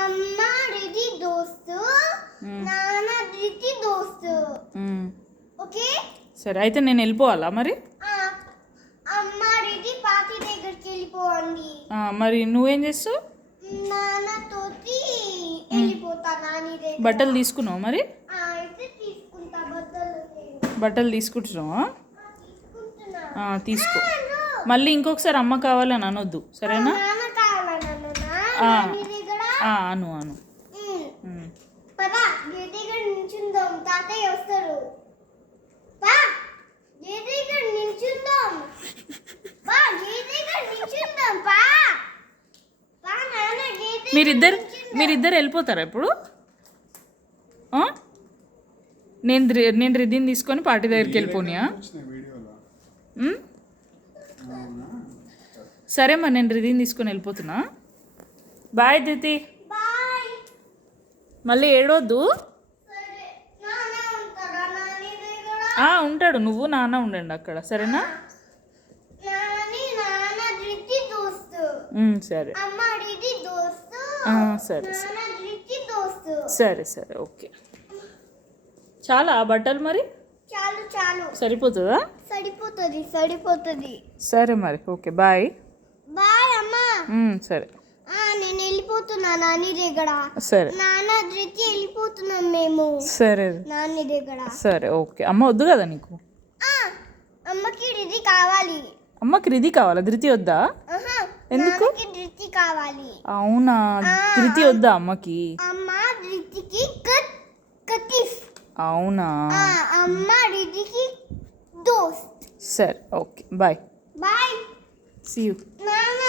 అమ్మ రిది దోస్తు, నాన్న రిది దోస్తు. ఓకే సరే, అయితే నేను వెళ్ళిపోవాలా మరి? అమ్మ రిది పార్టీ దగ్గరికి వెళ్ళిపోండి. మరి నువ్వేం చేస్తావు? నాన్నతోటి వెళ్ళిపోతా నాని దగ్గర. బట్టలు తీసుకున్నావు మరి? అయితే తీసుకుంటా బట్టలు. బట్టలు తీసుకుంటున్నావా? తీసుకుంటున్నా. తీసుకో. మళ్ళీ ఇంకొకసారి అమ్మ కావాలని అనొద్దు, సరేనా? నాన్న కావాలన్నా నీ దగ్గర అను అను. పదా గేట్ దగ్గర నిల్చుందాం, తాతయ్య వస్తారు. పా గేట్ దగ్గర నిల్చుందాం. పా గేట్ దగ్గర నిల్చుందాం. పా పా నాన్న గేట్ దగ్గర మీరిద్దరు వెళ్ళిపోతారా ఇప్పుడు? నేను రిద్దిని తీసుకొని పార్టీ దగ్గరికి వెళ్ళిపోనియా? సరే మరి, నేను రిద్దిని తీసుకొని వెళ్ళిపోతున్నా. బాయ్ దితి. బాయ్. మళ్ళీ ఏడవద్దు. సరే నాన్న ఉంటాడా నాని దగ్గర? ఉంటాడు, నువ్వు నాన్న ఉండండి అక్కడ, సరేనా? నాన్న రితి దోస్తు. సరే. అమ్మ రితి దోస్తు. సరే నాన్న రితి దోస్తు. సరే సరే, ఓకే. చాలా ఆ బట్టలు మరి? చాలు చాలు. సరిపోతుందా? సరిపోతుంది. సరే మరి, ఓకే, బాయ్. బాయ్ అమ్మా. సరే. నేను వెళ్ళిపోతున్నా నాని దగ్గర. సరే. నాన్న ధృతి వెళ్ళిపోతున్నాం మేము. సరే నాని దగ్గర. సరే, ఓకే. అమ్మ వద్దు కదా నీకు? అమ్మకి ధృతి కావాలి. అమ్మకి రిది కావాలా? ధృతి వద్దా? ఎందుకు? ధృతి కావాలి. అవునా? ధృతి వద్దా అమ్మకి? అమ్మ ధృతికి కటిఫ్. అవునా? అమ్మ ధృతికి దోస్త్. సరే, okay, bye. Bye. See you. నాన్న